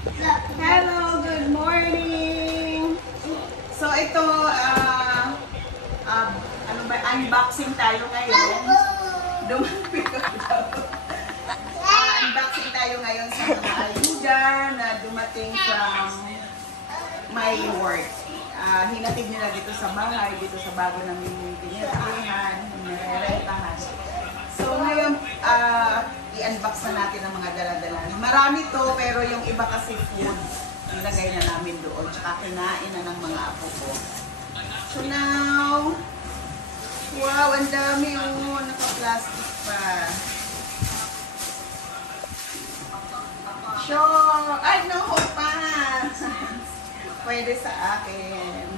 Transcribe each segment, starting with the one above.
Hello, good morning. So ito, ano ba, unboxing tayo ngayon. Unboxing tayo ngayon sa mga ayuda na dumating from my work. Hinatid nila dito sa bahay, dito sa bago namin piniralihan, nirerentahan. So ngayon, i-unbox na natin ang mga dala-dala. Marami to, pero yung iba kasi food, nilagay na namin doon. Tsaka kinain na ng mga apo ko. So now, wow, ang dami oh, naka-plastic pa. Sure! Ay, no, pa! Pwede sa akin.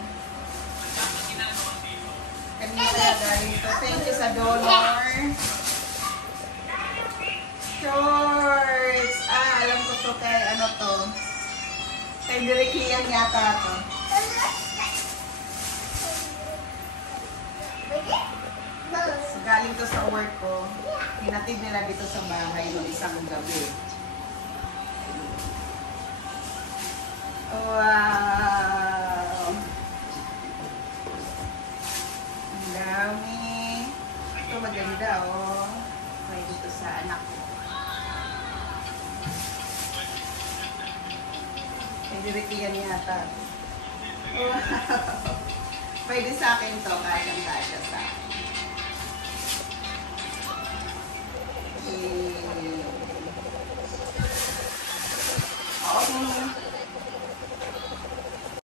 Kanina kaya galing to. Thank you sa donor. Shorts! Alam ko to kay ano to. Kay Dirikian yata to. So, galing to sa work ko. Hinatid nila dito sa bahay noong isang gabi. Wow! Ang dami. Ito maganda oh. Pwede ito sa anak ko. Dirikian yata. Wow. Pwede sa akin to, kasya sa akin. Okay.